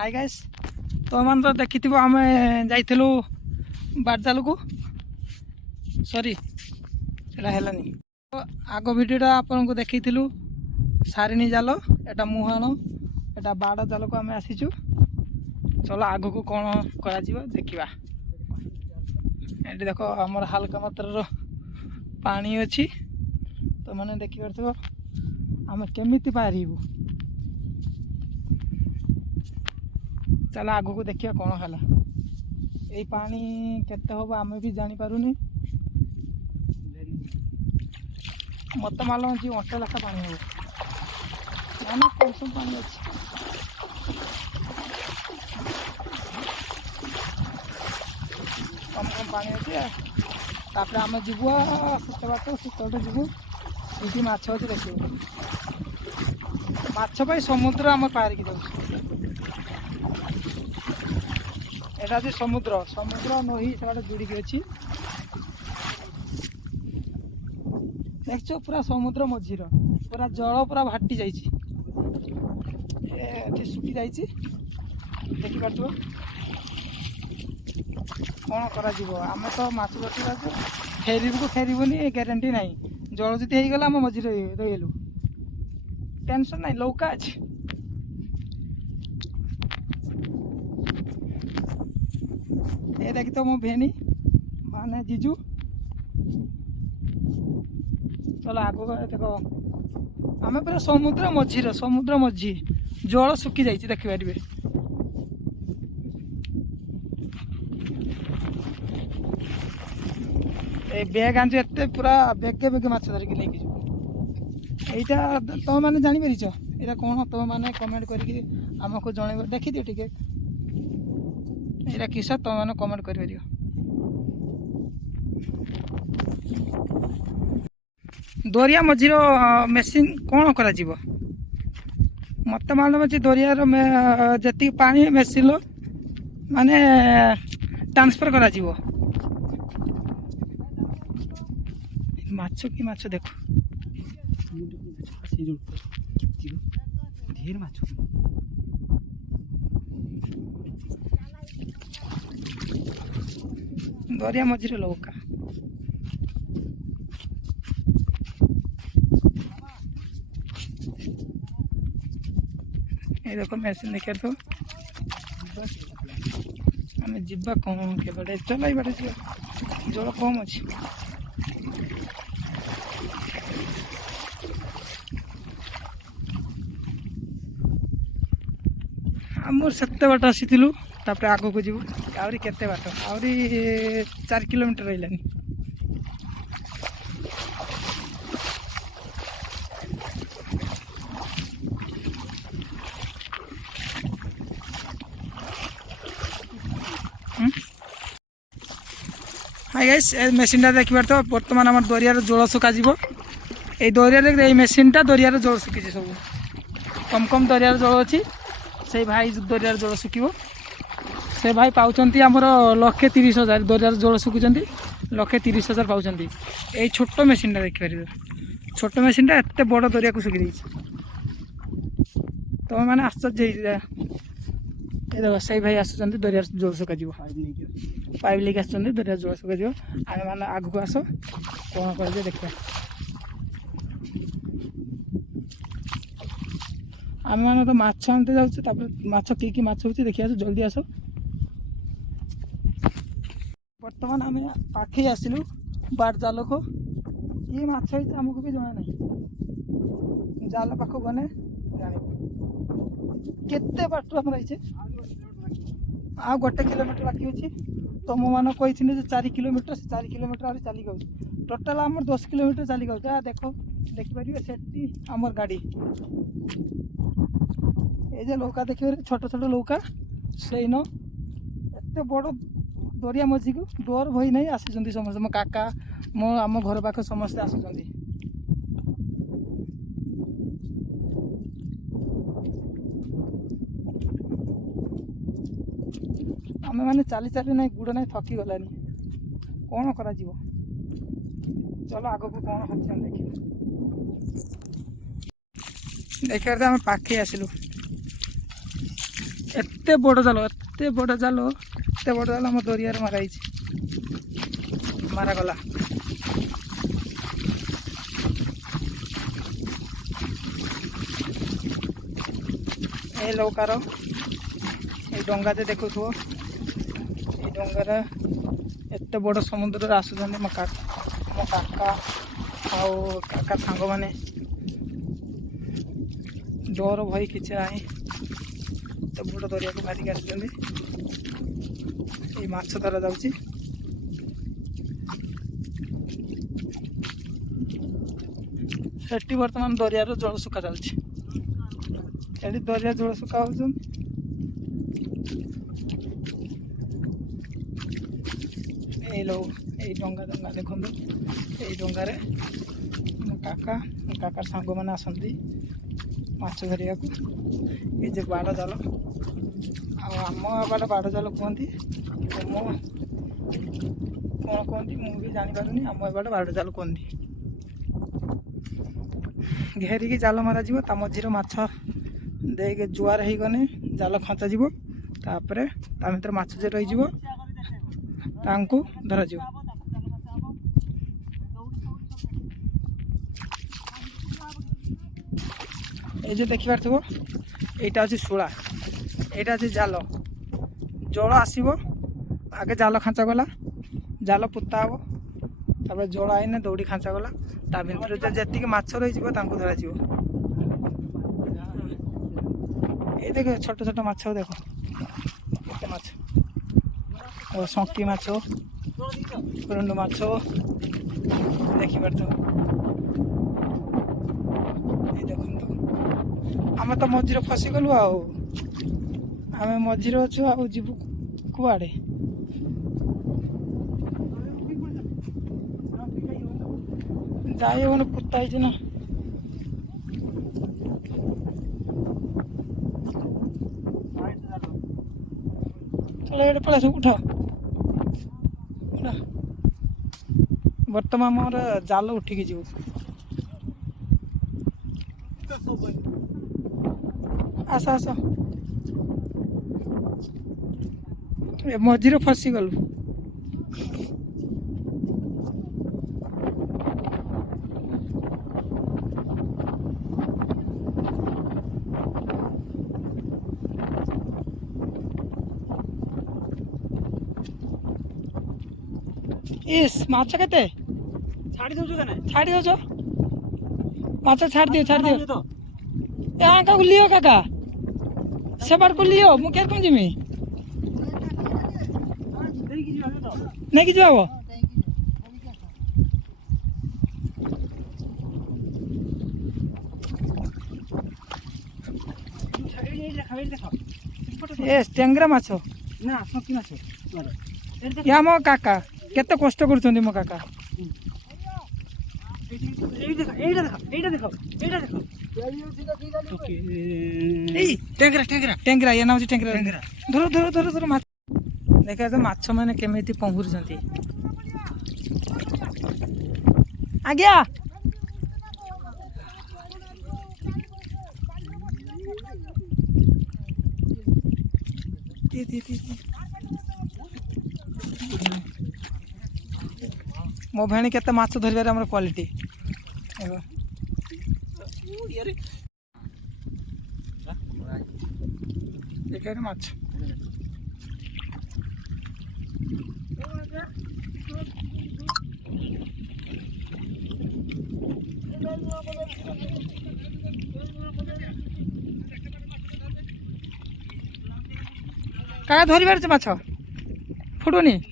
Hi guys तो मन तो देखि आम जाइलु बारजाल को सॉरी हेलानी तो आग भिडियोटा आपन को देखी सारिणी जाल एटा मुहाण एटा बाड़ जाल को आम आसीचु। चलो आग को कौन करा देखा ये देख आमर हाल्का मात्रार पानी अच्छी तो मैंने देखिपो आम केमी पारू। चलो आग को देखिए कौन है यही पानी केते हम आम भी जानी पारुनी। मत मालूम जी अंटा लेखा पानी हो ना कम सब पानी अच्छी कम कम पानी अच्छे तापर आम जीवु सीत बाट सीत जीवु ये माछ अच्छे देखिए माछ पाई समुद्र आम पारिकी जाऊँ एटा जे समुद्र समुद्र नही से जुड़िकी अच्छी देखो पूरा समुद्र मझीर पूरा जल पूरा भाटी जाइए सुखी जाइए देखिपार कौन करा आम तो माछ बचा फेरबू को फेरबूनी ग्यारंटी ना जल जी होगला आम मझी रहीलु टेंशन ना लौका अच्छी ये देखी तो मो भेनी माने जीजू। चलो आग देखो आम पूरा समुद्र मझी जल सुखी जाइए देखिपारे बैग आनी एत पूरा बेगे बेगे माछ धरिकी लेकिन यहीटा तुम मैंने जापर यहाँ कौन तुम मैंने कमेंट करके आमको जन देखी दियो टे यहाँ किस तुम मैंने कमेंट कर दरिया मझीर मेसीन कौन करा मत मालूम अच्छे दरियार जी पानी मेसीन माने ट्रांसफर करा माछ कि माछ देखो ढेर माछ दरिया मझीर लौका ये देखो मेसीन देखा तो आम जा कौन के बड़े चल बाटे जल कम अच्छी आमर सेते बाट आसीलु तापर आग को जीव आहरी केते बाट आहरी 4 किलोमीटर रही हाय गाइस मेसीनटा देखिबार तो बर्तमान आम दरियार जल सुखा ये दरिया मेसीनटा दरियार जल सुखी सब कम कम दरियार जल अच्छी से भाई दरियार जल सुखो से भाई पाँच आमर 1,30,000 दरियार जल सुखुंट 1,30,000 पाँच ये छोट मेसीनटा देखिपार छोट मेसीनटा एत बड़ दरिया को सुखी तुम मैंने आश्चर्य ये देख से भाई आस दरियार जल सुखा पाइप लेके आस दरियार जल सुखा आम मैंने आग को आस कौन कर देखा आम मैंने तो माछ आनते जाऊँ माछ कि माछ हो देखिए जल्दी आस बर्तमान आम पाखे आसलु बाट जाल को ये माछ आमको भी जना ना जाल पाख गने जान केते बाट आम रही आ 1 किलोमीटर बाकी अच्छी तुम मान कही 4 किलोमीटर 4 किलोमीटर आ चली गई टोटाल आम 10 किलोमीटर चली गई देख देखिपारे से आमर गाड़ी ये लौका देखिए छोट छोट लौका से न एत बड़ दरिया मझी को डर भई नहीं आसी समस्त मो काका मो आम घर पाख समस्ते आस आम मैंने चली चली ना गुड़ ना थकी गलानी कौन करा चलो आग को कौन हम देखिए देखिए आम पाखे आसलु एते बड़ जाल एते बड़ जाल आम दरिया मारा मारागला ए लौकार ये डंगा जे देखु ये डंगार एत बड़ समुद्र आसुच्च मो काका आका सांग मैंने डर भय कि एत बड़ दरिया को मारिक आस माछ धरा जाऊँगी बर्तमान दरिया जल सुखा चलती दरिया जल सुखा हो डंगा डंगा देखो ये डंगार मो काका सांग मैंने आसती माछ धरिया ये बाड़ जाल आम बाड़ बाड़ जाल कहती मो कौन कहती मुझे जापारे आम एबाट बाड़ जाल कहती घेरिकी जाल मारा ता मझीर माछ देके जुआर हो गने जाल खचा तापर ता भीतर माछ जे रही धर ये देखी पार्थ्व यहाँ हूँ शूला यहाँ हूँ जाल जल आसो आगे जाल खाँचा गला जाल पोता हम तापर जल आईने दौड़ी खाँचा गला ता भीतर जी माछ रही धरा ये देख छोट छोट माछ देख केते माछ शंकी माछ रुंड माछ देखी पार्थ आम तो मझीर फसीगलु आम मझीर अच्छु आ जीवु कुआड़े जाए पुता है ना चलो ये पड़ा सब उठा बर्तमान मोर जाल उठिकी जीव आस आस मझीर फसीगलु इस माछ केते छाड़ी दो माछ छाड़ दियो यहाँ का लियो काका से बार को लियो मु क्या कम जिमी नहीं कि जाओ ए टेंगरा माछ ना सकी माछ या मो काका केते कष्ट कर मो काका टेंगरा या ना टेंगरा धर धर धर धर माछ देखा तो माछ मैंने केमिति पहुँचुंट आज्ञा मो भेणी केते माछ धरिबार हमर क्वालिटी देखा माछ क्या धरबार माछ फुटुनी